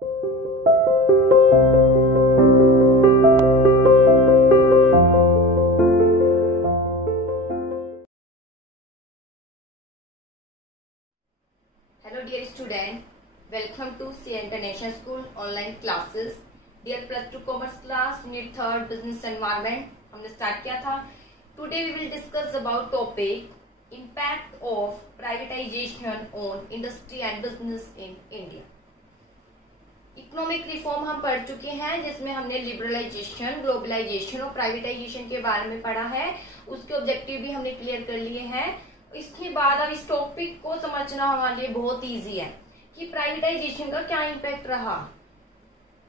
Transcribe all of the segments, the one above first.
Hello dear student, welcome to CA International School online classes. Dear plus 2 commerce class unit 3rd business environment हमने start किया था. Today we will discuss about topic impact of privatization on industry and business in India. Economic reform हम पढ़ चुके हैं जिसमें हमने liberalisation, globalisation और प्राइवेटाइजेशन के बारे में पढ़ा है. उसके ऑब्जेक्टिव भी हमने क्लियर कर लिए हैं. इसके बाद अब इस टॉपिक को समझना हमारे लिए बहुत इजी है कि प्राइवेटाइजेशन का क्या इम्पैक्ट रहा.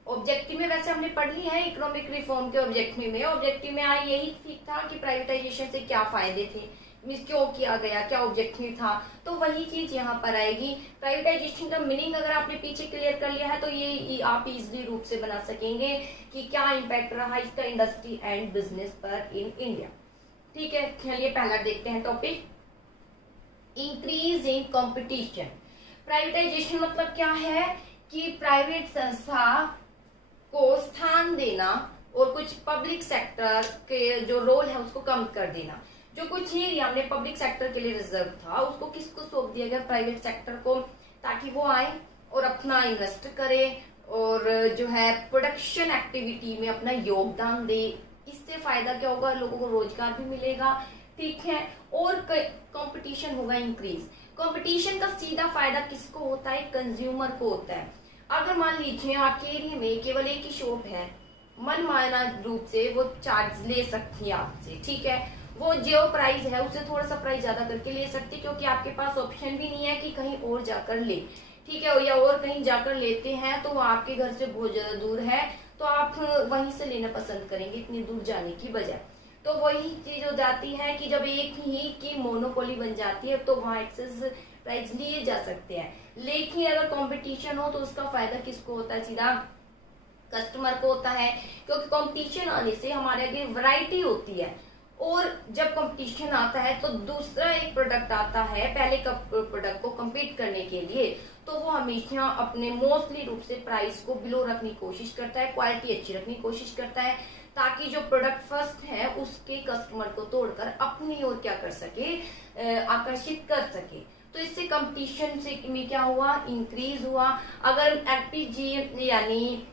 ऑब्जेक्टिव में वैसे हमने पढ़ ली है इकोनॉमिक रिफॉर्म के ऑब्जेक्टिव में. ऑब्जेक्टिव में आई यही ठीक था कि प्राइवेटाइजेशन से क्या फायदे थे, मीन्स क्यों किया गया, क्या ऑब्जेक्टिव था. तो वही चीज यहाँ पर आएगी. प्राइवेटाइजेशन का मीनिंग अगर आपने पीछे क्लियर कर लिया है तो ये आप इजिली रूप से बना सकेंगे कि क्या इम्पैक्ट रहा इसका इंडस्ट्री एंड बिजनेस पर इन इंडिया. ठीक है, चलिए पहला देखते हैं topic increase in competition. Privatisation मतलब क्या है कि प्राइवेट संस्था को स्थान देना और कुछ पब्लिक सेक्टर के जो रोल है उसको कम कर देना. जो कुछ एरिया हमने पब्लिक सेक्टर के लिए रिजर्व था उसको किसको सौंप दिया गया, प्राइवेट सेक्टर को, ताकि वो आए और अपना इन्वेस्ट करे और जो है प्रोडक्शन एक्टिविटी में अपना योगदान दे. इससे फायदा क्या होगा, लोगों को रोजगार भी मिलेगा. ठीक है, और कंपटीशन होगा इंक्रीज. कंपटीशन का सीधा फायदा किसको होता है, कंज्यूमर को होता है. अगर मान लीजिए आपके एरिया में केवल एक ही शॉप है, मनमाना रूप से वो चार्ज ले सकती है आपसे. ठीक है, वो जो प्राइस है उससे थोड़ा सा प्राइस ज्यादा करके ले सकती है क्योंकि आपके पास ऑप्शन भी नहीं है कि कहीं और जाकर ले. ठीक है, या और कहीं जाकर लेते हैं तो वो आपके घर से बहुत ज्यादा दूर है तो आप वहीं से लेना पसंद करेंगे इतनी दूर जाने की बजाय. तो वही चीज हो जाती है कि जब एक ही की मोनोपोली बन जाती है तो वहां एक्सेस प्राइस लिए जा सकते हैं. लेकिन अगर कंपटीशन हो तो उसका फायदा किसको होता है, सीधा कस्टमर को होता है. क्योंकि कंपटीशन आने से हमारे आगे वैरायटी होती है और जब कंपटीशन आता है तो दूसरा एक प्रोडक्ट आता है पहले का प्रोडक्ट को कम्पीट करने के लिए, तो वो हमेशा अपने मोस्टली रूप से प्राइस को बिलो रखने की कोशिश करता है, क्वालिटी अच्छी रखने की कोशिश करता है ताकि जो प्रोडक्ट फर्स्ट है उसके कस्टमर को तोड़कर अपनी ओर क्या कर सके, आकर्षित कर सके. तो इससे कंपटीशन से में क्या हुआ, इंक्रीज हुआ. अगर एफपीजी यानी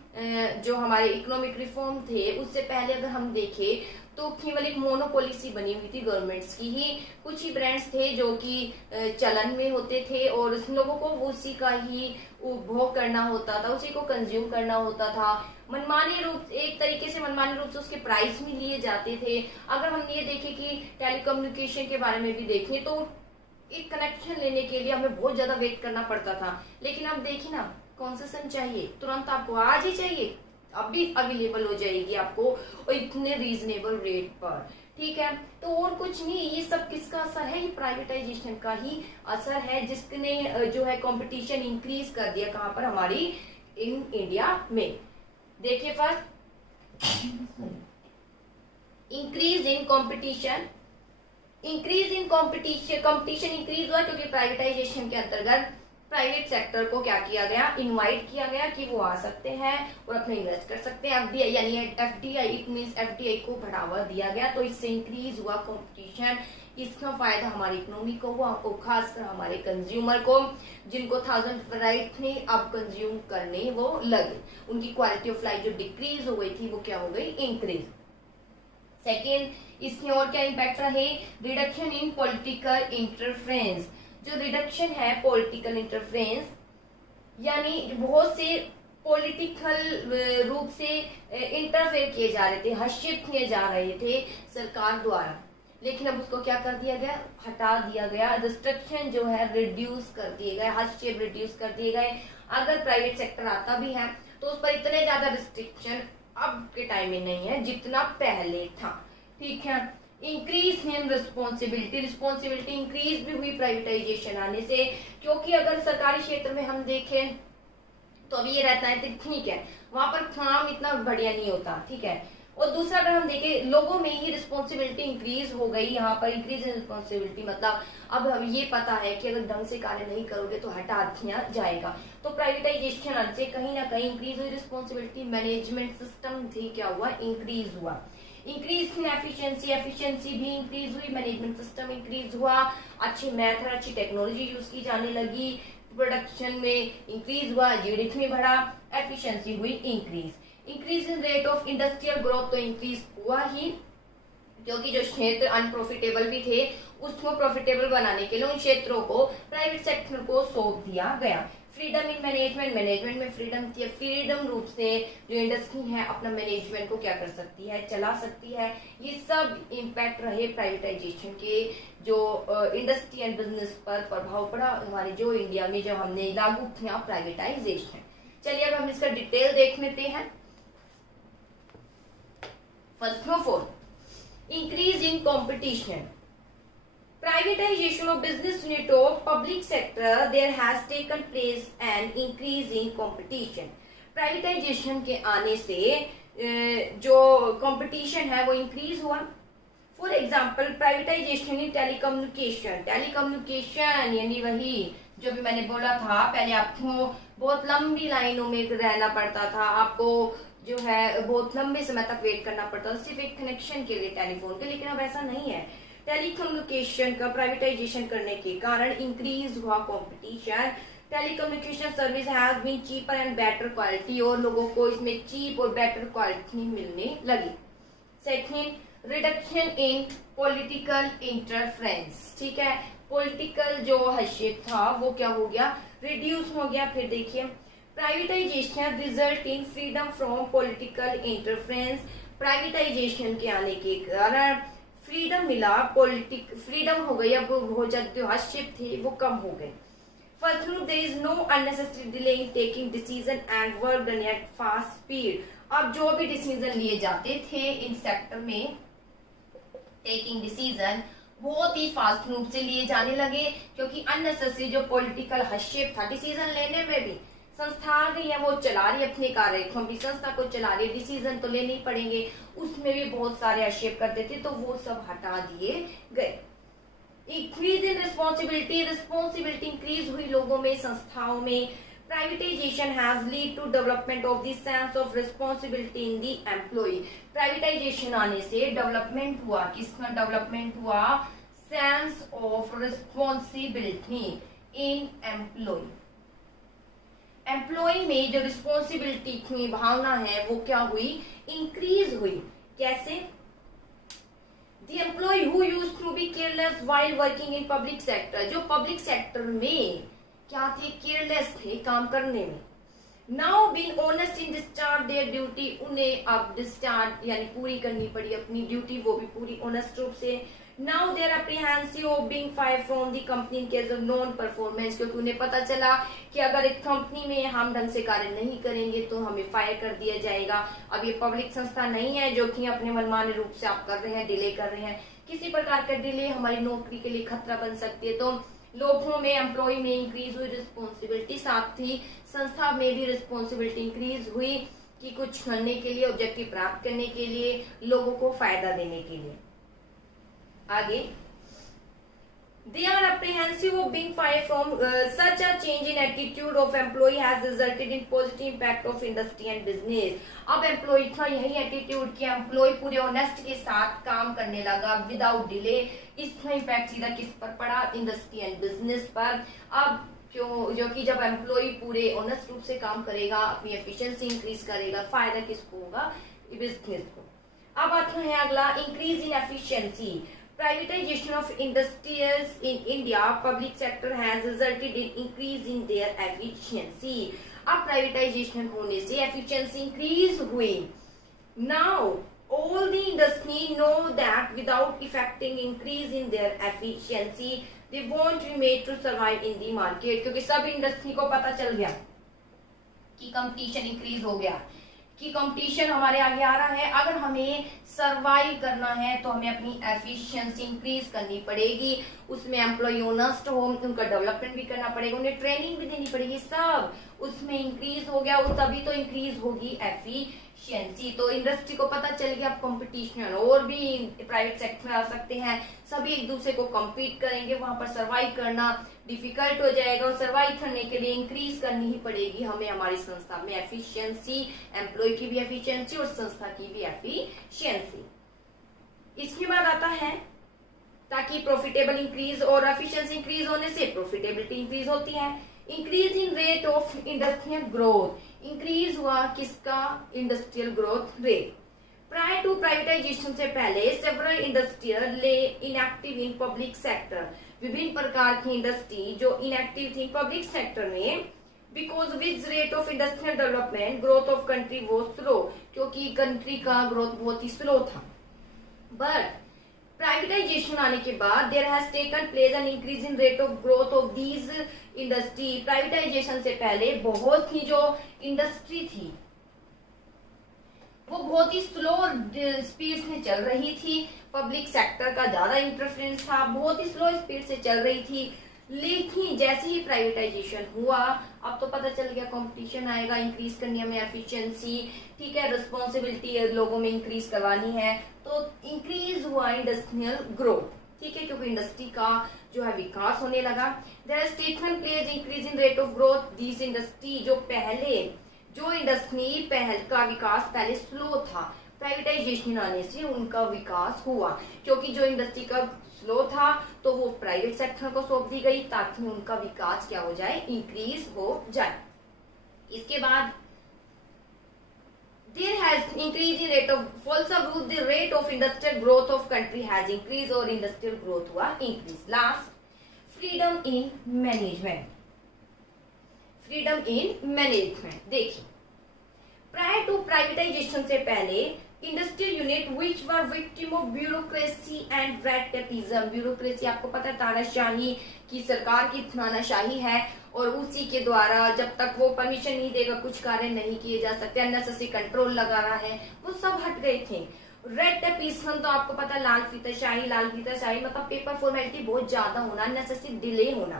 जो हमारे इकोनॉमिक रिफॉर्म थे उससे पहले अगर हम देखें तो केवल एक मोनोपोली सी बनी हुई थी गवर्नमेंट्स की ही. कुछ ही ब्रांड्स थे जो कि चलन में होते थे और लोगों को उसी का ही उपभोग करना होता था, उसी को कंज्यूम करना होता था. मनमानी रूप एक तरीके से मनमानी रूप से उसके प्राइस भी लिए जाते थे. अगर हम ये देखें कि टेलीकम्युनिकेशन के बारे में भी देखें तो एक कनेक्शन लेने के लिए हमें बहुत ज्यादा वेट करना पड़ता था. लेकिन अब देखिए ना, कंसेशन चाहिए तुरंत, आपको आज ही चाहिए, अभी अवेलेबल हो जाएगी आपको और इतने रीजनेबल रेट पर. ठीक है, तो और कुछ नहीं, ये सब किसका असर है, ये प्राइवेटाइजेशन का ही असर है जिसने जो है कंपटीशन इंक्रीज कर दिया. कहां पर, हमारी इन इंडिया में. देखिए first increase in competition. Increase in competition increase हुआ क्योंकि प्राइवेटाइजेशन के अंतर्गत प्राइवेट सेक्टर को क्या किया गया, इनवाइट किया गया कि वो आ सकते हैं और अपने इन्वेस्ट कर सकते हैं. एफडीआई यानी एफडीआई, इट मींस एफडीआई को बढ़ावा दिया गया. तो इससे इंक्रीज हुआ कंपटीशन. इसका फायदा हमारी इकोनॉमी को हुआ, खासकर हमारे कंज्यूमर को, जिनको 1000 राइट थे अब कंज्यूम करने वो लगे. उनकी क्वालिटी ऑफ लाइफ जो डिक्रीज हो गई थी वो क्या हो गई, इंक्रीज. सेकेंड, इसके और क्या इम्पैक्ट रहे, रिडक्शन इन पॉलिटिकल इंटरफेरेंस. जो रिडक्शन है पॉलिटिकल इंटरफेरेंस यानी बहुत से पॉलिटिकल रूप से इंटरफेयर किए जा रहे थे, हस्तक्षेप किए जा रहे थे सरकार द्वारा. लेकिन अब उसको क्या कर दिया गया, हटा दिया गया. रिस्ट्रिक्शन जो है रिड्यूस कर दिए गए, हस्तक्षेप रिड्यूस कर दिए गए. अगर प्राइवेट सेक्टर आता भी है तो उस पर इतने ज्यादा रिस्ट्रिक्शन अब के टाइम में नहीं है जितना पहले था. ठीक है, इंक्रीज इन रिस्पॉन्सिबिलिटी इंक्रीज भी हुई प्राइवेटाइजेशन आने से. क्योंकि अगर सरकारी क्षेत्र में हम देखें तो अभी ये रहता है तो ठीक है, वहां पर काम इतना बढ़िया नहीं होता. ठीक है, और दूसरा अगर हम देखें लोगों में ही रिस्पॉन्सिबिलिटी इंक्रीज हो गई, यहाँ पर इंक्रीज इन रिस्पॉन्सिबिलिटी मतलब अब हमें ये पता है कि अगर ढंग से कार्य नहीं करोगे तो हटा दिया जाएगा। तो प्राइवेटाइजेशन से कहीं ना कहीं इंक्रीज हुई रिस्पॉन्सिबिलिटी, मैनेजमेंट सिस्टम भी क्या हुआ, इंक्रीज हुआ। इंक्रीज इन एफिशिएंसी, एफिशिएंसी भी इंक्रीज हुई, मैनेजमेंट सिस्टम इंक्रीज हुआ, अच्छी मैथड अच्छी टेक्नोलॉजी यूज की जाने लगी, प्रोडक्शन में इंक्रीज हुआ, जीडीपी में बढ़ा, एफिशिएंसी हुई increase. Increase in rate of industrial growth तो इंक्रीज हुआ ही, क्योंकि जो क्षेत्र अनप्रॉफिटेबल भी थे उसको प्रॉफिटेबल बनाने के लिए उन क्षेत्रों को प्राइवेट सेक्टर को सौंप दिया गया। फ्रीडम इन मैनेजमेंट, मैनेजमेंट में फ्रीडम थी, फ्रीडम रूप से जो इंडस्ट्री है अपना मैनेजमेंट को क्या कर सकती है, चला सकती है। ये सब इम्पैक्ट रहे प्राइवेटाइजेशन के, जो इंडस्ट्री एंड बिजनेस पर प्रभाव पड़ा हमारे जो इंडिया में जब हमने लागू किया प्राइवेटाइजेशन। चलिए अब हम इसका डिटेल देख लेते हैं। First of all, increase in competition. Privatization of business unit of public sector, there has taken place an increase in competition. Privatization के आने से जो competition है वो increase हुआ। For example, privatization in telecommunication, telecommunication यानी वही जो भी मैंने बोला था, पहले आपको बहुत लंबी लाइनों में रहना पड़ता था, आपको जो है बहुत लंबे समय तक वेट करना पड़ता है सिर्फ एक कनेक्शन के लिए टेलीफोन के, लेकिन अब ऐसा नहीं है। टेलीकम्युनिकेशन का प्राइवेटाइजेशन करने के कारण इंक्रीज हुआ competition. Telecommunication service has been cheaper and better quality, और लोगों को इसमें चीप और बेटर क्वालिटी मिलने लगी। Second, reduction in political interference, ठीक है, पॉलिटिकल जो हस्तक्षेप था वो क्या हो गया, रिड्यूस हो गया। फिर देखिए, privatisation result in freedom from political interference, privatisation के आने के कारण फ्रीडम मिला, फ्रीडम हो गई, अब वो जो हस्तक्षेप थे वो कम हो गए। Further, there is no unnecessary delay in taking decision and work done at fast speed. अब जो भी डिसीजन लिए जाते थे इन सेक्टर में, टेकिंग डिसीजन बहुत ही फास्ट रूप से लिए जाने लगे, क्योंकि अननेसेसरी जो पॉलिटिकल हस्तक्षेप था डिसीजन लेने में भी, संस्था गई है वो चला रही अपने कार्यक्रम भी, संस्था को चला रही, डिसीजन तो लेने ही पड़ेंगे, उसमें भी बहुत सारे हस्तक्षेप करते थे, तो वो सब हटा दिए गए। Increase in responsibility, responsibility increase हुई लोगों में, संस्थाओं में। Privatisation has lead to development of the sense of responsibility in the employ. Privatisation आने से डेवलपमेंट हुआ, किसका डेवलपमेंट हुआ, sense of responsibility in employ. Employ में जो रिस्पॉन्सिबिलिटी की भावना है वो क्या हुई, इंक्रीज हुई। कैसे, The employee who used to be careless while working in public sector, जो पब्लिक सेक्टर में क्या थे, केयरलेस थे काम करने में, now being honest in discharge their duty, उन्हें अब डिस्चार्ज यानी पूरी करनी पड़ी अपनी ड्यूटी, वो भी पूरी ऑनेस्ट रूप से। Now they are apprehensive of being fired from the company in case of non performance, क्योंकि उन्हें पता चला कि अगर एक कंपनी में हम ढंग से कार्य नहीं करेंगे तो हमें फायर कर दिया जाएगा। अब ये पब्लिक संस्था नहीं है जो कि अपने मनमाने रूप से आप कर रहे हैं, डिले कर रहे हैं, किसी प्रकार का डिले हमारी नौकरी के लिए खतरा बन सकती है। तो लोगों में, एम्प्लॉय में इंक्रीज हुई रिस्पॉन्सिबिलिटी, साथ ही संस्था में भी रिस्पॉन्सिबिलिटी इंक्रीज हुई कि कुछ करने के लिए, ऑब्जेक्टिव प्राप्त करने के लिए, लोगों को फायदा देने के लिए। आगे, they are apprehensive of being fired from such a change in attitude of employee has resulted in positive impact of industry and business। अब एम्प्लॉय का यही एटीट्यूड कि एम्प्लॉय पूरे ऑनेस्ट के साथ काम करने लगा विदाउट डिले, इसका इम्पैक्ट सीधा किस पर पड़ा, इंडस्ट्री एंड बिजनेस पर। अब जो कि जब एम्प्लॉय पूरे ऑनेस्ट रूप से काम करेगा, अपनी एफिशिएंसी इंक्रीज करेगा, फायदा किसको होगा, बिजनेस को। अब आता है अगला, increase in efficiency. Privatization of industries in India, public sector has resulted in increase in their efficiency। अब privatization होने से efficiency increase हुई। Now all the industry know that without effecting increase in their efficiency, they won't be made to survive in the market। क्योंकि सब industry को पता चल गया कि कंपटीशन इंक्रीज हो गया, कि कंपटीशन हमारे आगे आ रहा है, अगर हमें सरवाइव करना है तो हमें अपनी एफिशिएंसी इंक्रीज करनी पड़ेगी, उसमें एम्प्लॉय ओनर्स हो, उनका डेवलपमेंट भी करना पड़ेगा, उन्हें ट्रेनिंग भी देनी पड़ेगी, सब उसमें इंक्रीज हो गया, और तभी तो इंक्रीज होगी एफिशिएंसी। तो इंडस्ट्री को पता चल गया अब कंपटीशन और भी प्राइवेट सेक्टर में आ सकते हैं, सभी एक दूसरे को कम्पीट करेंगे, वहां पर सर्वाइव करना डिफिकल्ट हो जाएगा, और सर्वाइव करने के लिए इंक्रीज करनी ही पड़ेगी हमें हमारी संस्था में एफिशिएंसी, एम्प्लॉय की भी एफिशिएंसी और संस्था की भी एफिशिएंसी। इसके बाद आता है ताकि प्रॉफिटेबल इंक्रीज, और एफिशिएंसी इंक्रीज होने से प्रॉफिटेबिलिटी इंक्रीज होती है। Increase in rate of industrial growth, increase हुआ किसका? Industrial growth rate. Prior to privatisation से पहले several industrial lay inactive in public sector, विभिन्न प्रकार की इंडस्ट्री जो इनएक्टिव थी पब्लिक सेक्टर में, because which rate of industrial development growth of country वो स्लो, क्योंकि कंट्री का ग्रोथ बहुत ही स्लो था। बट प्राइवेटाइजेशन आने के बाद there has taken place an increase in rate of growth of these industry. Privatisation से पहले बहुत ही जो इंडस्ट्री थी वो बहुत ही स्लो स्पीड से चल रही थी, पब्लिक सेक्टर का ज्यादा इंटरफेरेंस था, बहुत ही स्लो स्पीड से चल रही थी। लेकिन जैसे ही प्राइवेटाइजेशन हुआ अब तो पता चल गया कंपटीशन आएगा, इंक्रीज करनी हमें एफिशिएंसी, ठीक है, रिस्पॉन्सिबिलिटी लोगों में इंक्रीज करवानी है, तो इंक्रीज हुआ इंडस्ट्रियल ग्रोथ, ठीक है, क्योंकि इंडस्ट्री का जो है विकास होने लगा। There has taken place increase in rate of growth this industry, जो इंडस्ट्री पहल का विकास पहले स्लो था, प्राइवेटाइजेशन आने से उनका विकास हुआ, क्योंकि जो इंडस्ट्री का स्लो था तो वो प्राइवेट सेक्टर को सौंप दी गई ताकि उनका विकास क्या हो जाए? इंक्रीज हो जाए। इसके बाद there has increase in rate of फलस्वरूप the rate of industrial growth of country has increased और industrial growth हुआ increase। Last, freedom in management, freedom in management। देखिए, prior to privatization से पहले industrial unit which were victim of bureaucracy and red tapism, bureaucracy आपको पता है तानाशाही की, सरकार की तानाशाही है, और उसी के द्वारा जब तक वो परमिशन नहीं देगा कुछ कार्य नहीं किए जा सकते, अननेसेसरी कंट्रोल लगा रहा है, वो सब हट गए थे। रेड टेपिज्म तो आपको पता है लाल फीताशाही मतलब पेपर फॉर्मेलिटी बहुत ज्यादा होना, अननेसेसरी डिले होना।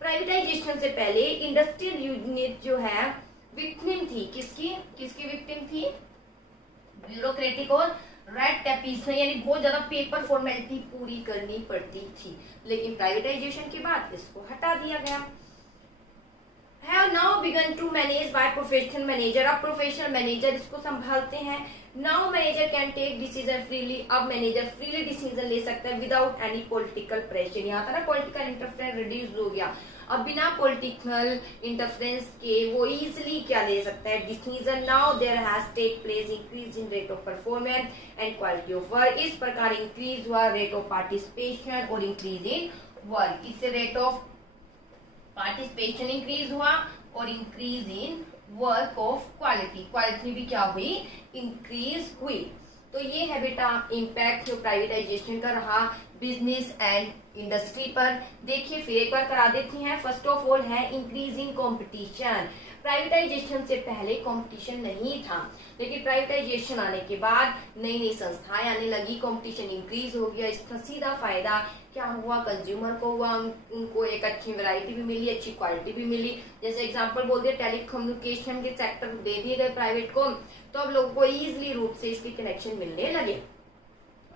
प्राइवेटाइजेशन से पहले इंडस्ट्रियल यूनिट जो है विक्टिम थी, किसकी विक्टिम थी? ब्यूरोक्रेटिक और रेड टेपिज्म, यानी बहुत ज्यादा पेपर फॉर्मेलिटी पूरी करनी पड़ती थी, लेकिन प्राइवेटाइजेशन के बाद इसको हटा दिया गया। Have now begun to manage by professional manager, अब प्रोफेशनल मैनेजर इसको संभालते हैं। Now manager can take decision freely, अब मैनेजर फ्रीली डिसीजन ले सकता है विदाउट एनी पॉलिटिकल प्रेशर। यहाँ था ना पॉलिटिकल इंटरफेरेंस रिड्यूस हो गया, अब बिना पॉलिटिकल इंटरफेरेंस के वो इजिली क्या ले सकता है? Decision. Now there has take place increase in rate of performance and quality of work, इस प्रकार इंक्रीज हुआ रेट ऑफ पार्टिसिपेशन और इंक्रीज इन वर्क, इससे रेट ऑफ पार्टिसिपेशन इंक्रीज हुआ और increase in work of quality भी क्या हुई? इंक्रीज हुई। तो ये है बेटा इम्पैक्ट जो प्राइवेटाइजेशन का रहा बिजनेस एंड इंडस्ट्री पर। देखिए फिर एक बार करा देती हैं। फर्स्ट ऑफ ऑल है इंक्रीजिंग कंपटीशन। प्राइवेटाइजेशन से पहले कंपटीशन नहीं था, लेकिन प्राइवेटाइजेशन आने के बाद नई नई संस्थाएं आने लगी, कंपटीशन इंक्रीज हो गया। इसका सीधा फायदा क्या हुआ? कंज्यूमर को हुआ, उनको एक अच्छी वैरायटी भी मिली, अच्छी क्वालिटी भी मिली। जैसे एग्जांपल बोल दिया, टेलीकम्युनिकेशन के सेक्टर दे दिए गए प्राइवेट को, तो अब लोगों को इजिली रूप से इसके कनेक्शन मिलने लगे।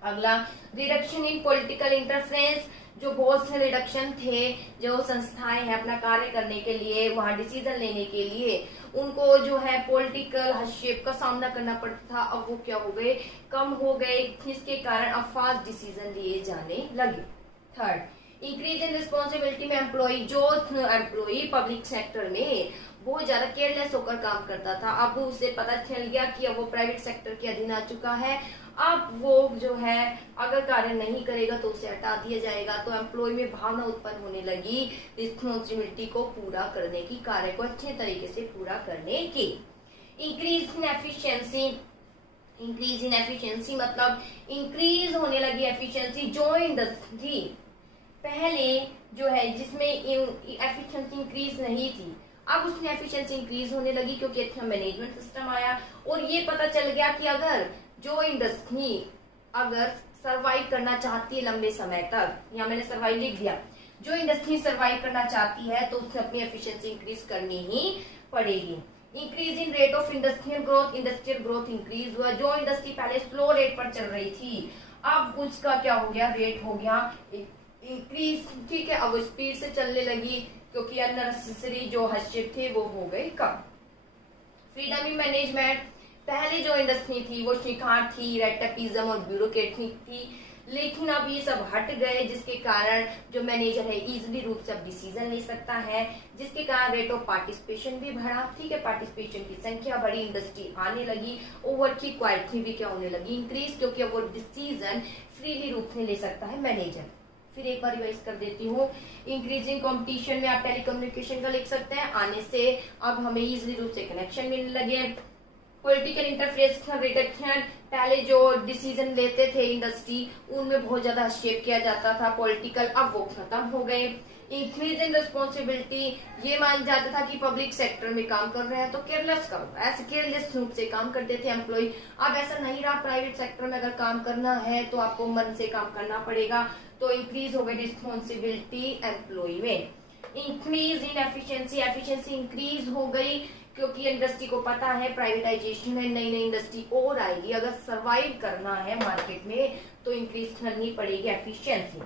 अगला रिडक्शन इन पॉलिटिकल इंटरफेरेंस, जो बहुत से रिडक्शन थे, जो संस्थाएं हैं अपना कार्य करने के लिए, वहां डिसीजन लेने के लिए उनको जो है पॉलिटिकल हस्तक्षेप का सामना करना पड़ता था, अब वो क्या हो गए? कम हो गए, जिसके कारण अब फास्ट डिसीजन लिए जाने लगे। थर्ड, इंक्रीज इन रिस्पॉन्सिबिलिटी में एम्प्लॉय, जो एम्प्लॉय पब्लिक सेक्टर में बहुत ज्यादा केयरलेस होकर काम करता था, अब उसे पता चल गया कि अब वो प्राइवेट सेक्टर के अधीन आ चुका है, अब वो जो है अगर कार्य नहीं करेगा तो उसे हटा दिया जाएगा। तो एम्प्लॉय में भावना उत्पन्न होने लगी रिस्पॉन्सिबिलिटी को पूरा करने की, कार्य को अच्छे तरीके से पूरा करने की। Increase in efficiency, increase in efficiency मतलब इंक्रीज होने लगी एफिशिएंसी। जो इंडस्ट्री पहले जो है जिसमें एफिशिएंसी इंक्रीज नहीं थी, अब उसमें एफिशिएंसी इंक्रीज होने लगी क्योंकि अच्छा मैनेजमेंट सिस्टम आया और ये पता चल गया कि अगर जो इंडस्ट्री अगर सरवाइव करना चाहती है लंबे समय तक, या मैंने सरवाइव लिख दिया, जो इंडस्ट्री सरवाइव करना चाहती है तो उसने अपनी एफिशिएंसी इंक्रीज करनी ही पड़ेगी। Increase in rate of industrial growth increase हुआ। जो इंडस्ट्री पहले स्लो रेट पर चल रही थी अब उसका क्या हो गया, रेट हो गया इंक्रीज, ठीक है। अब वो स्पीड से चलने लगी क्योंकि अननेसेसरी जो हस्तक्षेप थे वो हो गए कम। फ्रीडम इन मैनेजमेंट, पहले जो इंडस्ट्री थी वो शिकार थी, रेटपिज्म और ब्यूरोक्रेटिक थी, लेकिन अब ये सब हट गए जिसके कारण जो मैनेजर है इजीली रूप से अब डिसीजन ले सकता है, जिसके कारण रेट ऑफ पार्टिसिपेशन भी बढ़ा, ठीक है। पार्टिसिपेशन की संख्या बढ़ी, इंडस्ट्री आने लगी, ओवर की क्वालिटी भी क्या होने लगी, इंक्रीज, क्योंकि अब वो डिसीजन फ्रीली रूप से ले सकता है मैनेजर। फिर एक बार रिवाइज कर देती हूँ। इंक्रीजिंग कंपटीशन में आप टेलीकम्युनिकेशन का लिख सकते हैं, आने से अब हमें इजीली रूप से कनेक्शन मिलने लगे। पॉलिटिकल इंटरफेरेंस का रिडक्शन, पहले जो डिसीजन लेते थे इंडस्ट्री उनमें बहुत ज्यादा हस्तक्षेप किया जाता था पॉलिटिकल, अब वो खत्म हो गए। इंक्रीज इन रिस्पॉन्सिबिलिटी, ये मान जाता था कि पब्लिक सेक्टर में काम कर रहे हैं तो केयरलेस करो, ऐसे केयरलेस रूप से काम करते थे एम्प्लॉय। अब ऐसा नहीं रहा, प्राइवेट सेक्टर में अगर काम करना है तो आपको मन से काम करना पड़ेगा, तो इंक्रीज हो गई रिस्पॉन्सिबिलिटी एम्प्लॉय में। Increase in efficiency, efficiency increase हो गई क्योंकि इंडस्ट्री को पता है प्राइवेटाइजेशन में नई नई इंडस्ट्री और आएगी, अगर सरवाइव करना है मार्केट में तो इंक्रीज करनी पड़ेगी efficiency.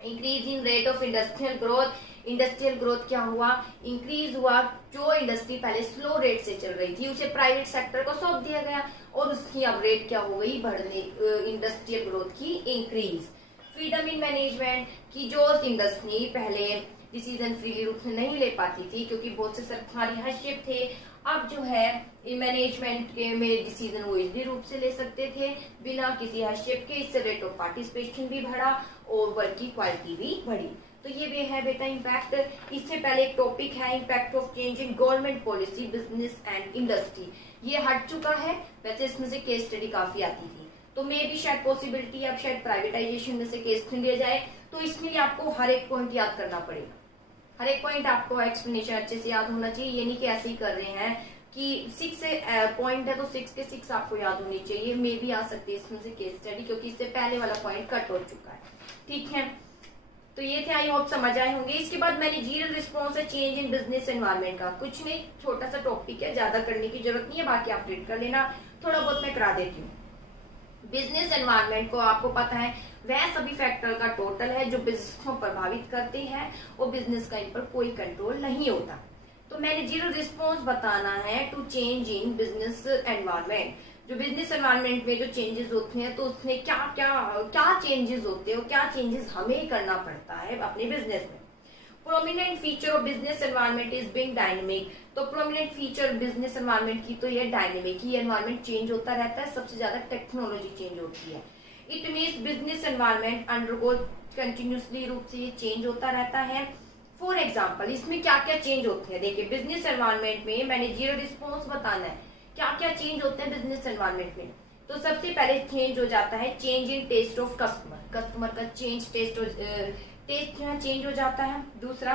Increase in rate of industrial growth, industrial growth क्या हुआ, इंक्रीज हुआ। जो इंडस्ट्री पहले स्लो रेट से चल रही थी उसे प्राइवेट सेक्टर को सौंप दिया गया और उसकी अब रेट क्या हो गई, बढ़ने, इंडस्ट्रियल ग्रोथ की इंक्रीज। फ्रीडम इन मैनेजमेंट की जो इंडस्ट्री पहले डिसीजन फ्रीली रूप से नहीं ले पाती थी क्योंकि बहुत से सरकारी हस्तक्षेप थे, अब जो है मैनेजमेंट के में डिसीजन वो इजीली रूप से ले सकते थे बिना किसी हस्तक्षेप के। इससे रेट ऑफ पार्टिसिपेशन भी बढ़ा और वर्क की क्वालिटी भी बढ़ी। तो ये भी है बेटा इम्पैक्ट। इससे पहले एक टॉपिक है impact of change in government policy business and industry, ये हट चुका है। वैसे इसमें से केस स्टडी काफी आती थी, तो मे भी शायद पॉसिबिलिटी अब शायद प्राइवेटाइजेशन में से केस लिया जाए, तो इसमें आपको हर एक पॉइंट याद करना पड़ेगा, हर एक पॉइंट आपको एक्सप्लेनेशन अच्छे से याद होना चाहिए। ये नहीं कि ऐसे ही कर रहे हैं कि 6 पॉइंट है तो 6 के 6 आपको याद होनी चाहिए, मे भी आ सकती है इसमें से केस स्टडी क्योंकि इससे पहले वाला पॉइंट कट हो चुका है, ठीक है। तो ये थे, आई होप समझ आए होंगे। इसके बाद मैनेजरियल रिस्पॉन्स है चेंज इन बिजनेस एनवायरनमेंट का, कुछ नहीं, छोटा सा टॉपिक है, ज्यादा करने की जरूरत नहीं है, बाकी आप रीड कर लेना, थोड़ा बहुत मैं करा देती हूँ। बिजनेस एनवायरनमेंट को आपको पता है वह सभी फैक्टर का टोटल है जो बिजनेस को प्रभावित करते हैं और बिजनेस का इन पर कोई कंट्रोल नहीं होता। तो मैनेजरियल रिस्पॉन्स बताना है to change in business environment, जो बिजनेस एनवायरनमेंट में जो चेंजेस होते हैं तो उसमें क्या क्या क्या चेंजेस होते हैं और क्या चेंजेस हमें करना पड़ता है अपने बिजनेस में। Prominent feature of business environment is being dynamic, तो प्रोमिनेंट फीचर बिजनेस एनवायरनमेंट की तो ये डायनेमिक ही, एनवायरनमेंट चेंज होता रहता है, सबसे ज्यादा टेक्नोलॉजी चेंज होती है। It means business environment undergo continuously रूप से ये चेंज होता रहता है। फॉर एग्जाम्पल इसमें क्या क्या चेंज होते हैं, देखिए बिजनेस एनवायरनमेंट में मैनेजरियल रिस्पॉन्स बताना है क्या क्या चेंज होते हैं बिजनेस एनवायरनमेंट में। तो सबसे पहले चेंज हो जाता है change in taste of customer, customer का चेंज टेस्ट चेंज हो जाता है। दूसरा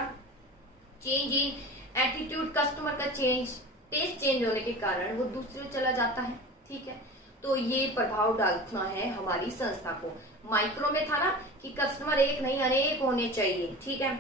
चेंज इन एटीट्यूड, कस्टमर का चेंज, टेस्ट चेंज होने के कारण वो दूसरे चला जाता है, ठीक है। तो ये प्रभाव डालना है हमारी संस्था को। माइक्रो में था ना कि कस्टमर एक नहीं अनेक होने चाहिए, ठीक है।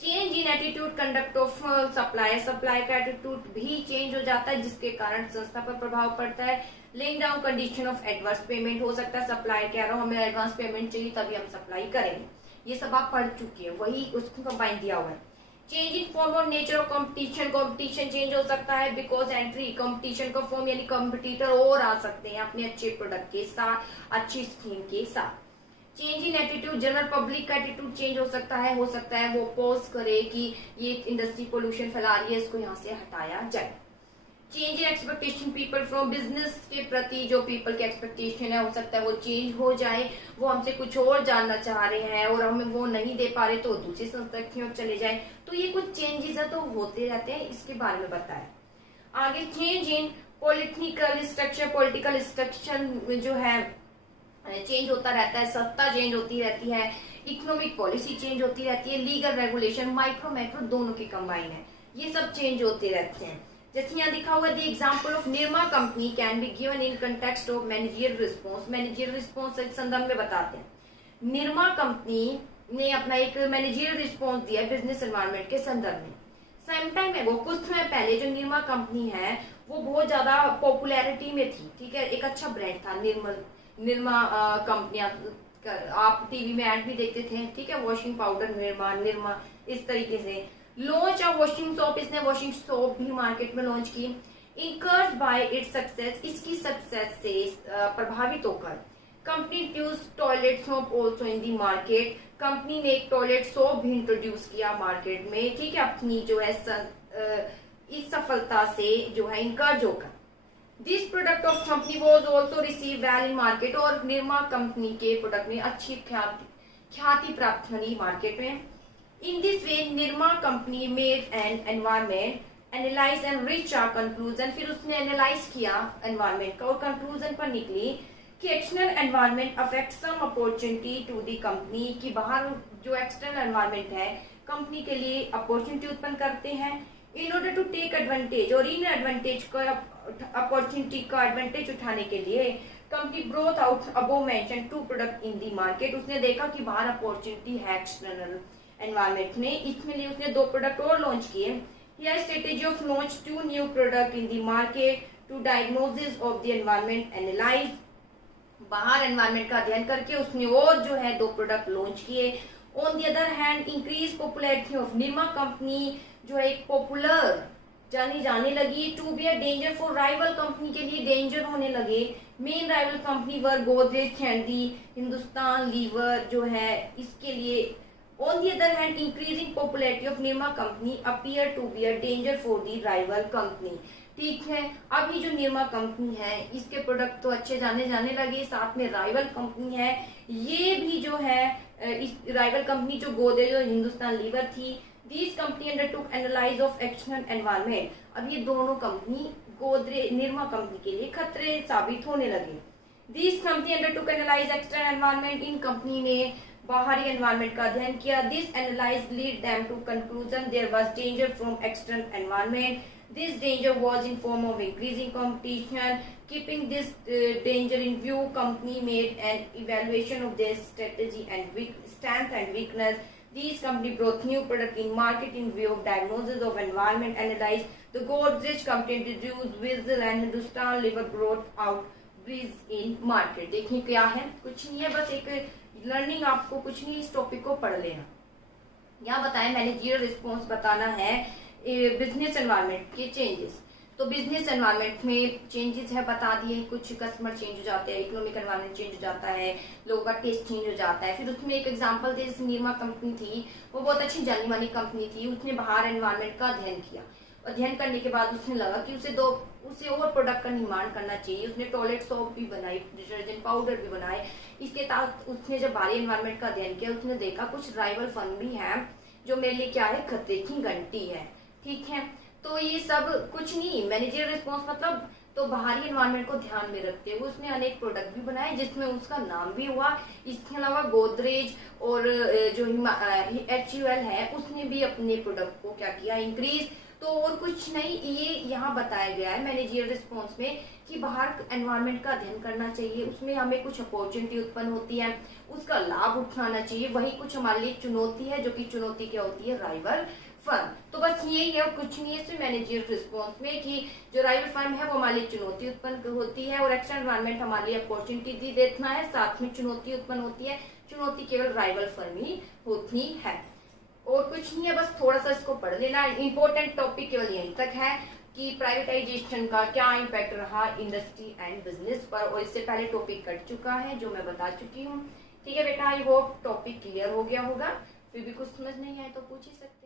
Change in attitude conduct of supply, supply का एटीट्यूड भी चेंज हो जाता है जिसके कारण संस्था पर प्रभाव पड़ता है। Link down condition of advance payment, हो सकता है सप्लाई कह रहा हूं हमें एडवांस पेमेंट चाहिए तभी हम सप्लाई करेंगे, ये सब आप पढ़ चुके हैं, वही उसको कंबाइन दिया हुआ है। चेंज इन फॉर्म और nature of competition, competition change हो सकता है बिकॉज एंट्री, कंपटीशन का फॉर्म यानी कंपटीटर और आ सकते हैं अपने अच्छे प्रोडक्ट के साथ, अच्छी स्कीम के साथ। Change in attitude, general public का एटीट्यूड चेंज हो सकता है वो पोस्ट करे कि ये इंडस्ट्री पोल्यूशन फैला रही है, इसको यहाँ से हटाया जाए। Change in expectation people from, business के प्रति जो पीपल की एक्सपेक्टेशन है हो सकता है वो चेंज हो जाए, वो हमसे कुछ और जानना चाह रहे हैं और हमें वो नहीं दे पा रहे तो दूसरी संस्था की ओर चले जाए। तो ये कुछ चेंजेस है तो होते रहते हैं, इसके बारे में बताया। आगे change in political structure, political structure जो है चेंज होता रहता है, सत्ता चेंज होती रहती है, इकोनॉमिक पॉलिसी चेंज होती रहती है, लीगल रेगुलेशन, माइक्रो मैक्रो दोनों के कंबाइन है। ये सब चेंज होते रहते हैं। जैसे यहाँ दिखा हुआ the example of Nirma company can be given in context of managerial response. Managerial response एक संदर्भ में बताते हैं। निरमा कंपनी ने अपना एक मैनेजरियल रिस्पॉन्स दिया बिजनेस एनवायरनमेंट के संदर्भ में। सेम टाइम है वो कुछ समय पहले जो निरमा कंपनी है वो बहुत ज्यादा पॉपुलैरिटी में थी, ठीक है, एक अच्छा ब्रांड था निरमा कंपनियां, आप टीवी में ऐड भी देखते थे, ठीक है, वॉशिंग पाउडर निरमा इस तरीके से। लॉन्च ऑफ वॉशिंग सोप, इसने वॉशिंग सोप भी मार्केट में लॉन्च की। इंकर्ड बाय इट्स सक्सेस, इसकी सक्सेस से प्रभावित होकर company introduce toilet soap also in the market. Company ने एक टॉयलेट सोप भी इंट्रोड्यूस किया मार्केट में, ठीक है, अपनी जो है इस सफलता से जो है इंकर्ज होकर। This product of company was also receive well in market, और निरमा कंपनी के प्रोडक्ट ने अच्छी ख्याति प्राप्त हुई मार्केट में। In this way Nirma company made an environment analyse and reach a conclusion. फिर उसने एनालाइज किया एनवायरमेंट का और कंक्लूजन पर निकली कि external environment affect some opportunity to the company, की बाहर जो एक्सटर्नल एनवायरमेंट है कंपनी के लिए अपॉर्चुनिटी उत्पन्न करते हैं। In order to take advantage, और इन एडवांटेज का अपॉर्चुनिटी का एडवांटेज उठाने के लिए company brought out above mention two product in the market. उसने देखा कि बाहर अपॉर्चुनिटी है एक्सटर्नल एनवायरमेंट में, इसमें लिए उसने 2 प्रोडक्ट और लॉन्च किए। Here strategy of launch 2 new product in the market to diagnosis of the environment analyse. बाहर एनवायरमेंट का अध्ययन करके उसने और जो है 2 प्रोडक्ट लॉन्च किए। On the other hand increase popularity of Nirma company, जो है एक पॉपुलर जानी जाने लगी, to be a danger for rival company, के लिए डेंजर होने लगे। Main rival company were Godrej and the Hindustan liver, जो है इसके लिए। On the other hand increasing popularity of Nirma company appear to be a danger for the rival company, ठीक है। अब ये जो निरमा कंपनी है इसके प्रोडक्ट तो अच्छे जाने लगे, साथ में राइवल कंपनी है ये भी जो है, इस राइवल कंपनी जो गोदरेज और हिंदुस्तान लीवर थी, These company undertook analysis of external environment। अब ये दोनों कंपनी गोदरेज निरमा कंपनी के लिए खतरे साबित होने लगे। These company undertook analyze external environment, in company ने बाहरी एनवायरमेंट का अध्ययन किया। This analysis lead them to conclusion there was danger from external environment। This danger was in form of increasing competition। Keeping this danger in view, company made an evaluation of their strategy and strength and weakness। These company brought new product in market in view of diagnosis of environment analyze। The Godrej company introduced Whistle and Hindustan Liver brought out Breeze in market। देखिए क्या है, कुछ नहीं है, बस एक learning, आपको कुछ नहीं, इस टॉपिक को पढ़ लेना। यहाँ बताएं मैनेजरियल रिस्पॉन्स बताना है बिजनेस एनवायरनमेंट के चेंजेस। तो बिजनेस एनवायरनमेंट में चेंजेस है बता दिए, कुछ कस्टमर चेंज हो जाते हैं, इकोनॉमिक एनवायरनमेंट चेंज हो जाता है, लोगों का टेस्ट चेंज हो जाता है। फिर उसमें एक एग्जांपल दे, जैसे निरमा कंपनी थी, वो बहुत अच्छी जानी मानी कंपनी थी, उसने बाहर एनवायरनमेंट का अध्ययन किया। अध्ययन करने के बाद उसने लगा कि उसे और प्रोडक्ट का निर्माण करना चाहिए। उसने टॉयलेट सोप भी बनाई, डिटर्जेंट पाउडर भी बनाए। इसके साथ उसने जब बाहरी एनवायरनमेंट का अध्ययन किया, उसने देखा कुछ राइवल फर्म भी है जो मेरे लिए क्या है, खतरे की घंटी है, ठीक है। तो ये सब कुछ नहीं, मैनेजरियल रिस्पॉन्स मतलब तो बाहरी एनवायरनमेंट को ध्यान में रखते हुए उसने अनेक प्रोडक्ट भी बनाए जिसमें उसका नाम भी हुआ। इसके अलावा गोदरेज और जो HUL है उसने भी अपने प्रोडक्ट को क्या किया, इंक्रीज। तो और कुछ नहीं, ये यहाँ बताया गया है मैनेजरियल रिस्पॉन्स में कि बाहर एनवायरनमेंट का अध्ययन करना चाहिए, उसमें हमें कुछ अपॉर्चुनिटी उत्पन्न होती है, उसका लाभ उठाना चाहिए। वही कुछ हमारे लिए चुनौती है, जो कि चुनौती क्या होती है, राइवल फर्म। तो बस यही है और कुछ नहीं है इसमें मैनेजरियल रिस्पॉन्स में, कि जो राइवल फर्म है वो हमारे लिए चुनौती उत्पन्न होती है और एक्सटर्नल एनवायरनमेंट हमारे लिए अपॉर्चुनिटी देता है, साथ में चुनौती उत्पन्न होती है। चुनौती केवल राइवल फर्म ही होती है और कुछ नहीं है, बस थोड़ा सा इसको पढ़ लेना। इंपॉर्टेंट टॉपिक केवल यहीं तक है कि प्राइवेटाइजेशन का क्या इम्पैक्ट रहा इंडस्ट्री एंड बिजनेस पर, और इससे पहले टॉपिक कट चुका है जो मैं बता चुकी हूँ। ठीक है बेटा, आई होप टॉपिक क्लियर हो गया होगा। फिर भी कुछ समझ नहीं आए तो पूछ ही सकते हैं।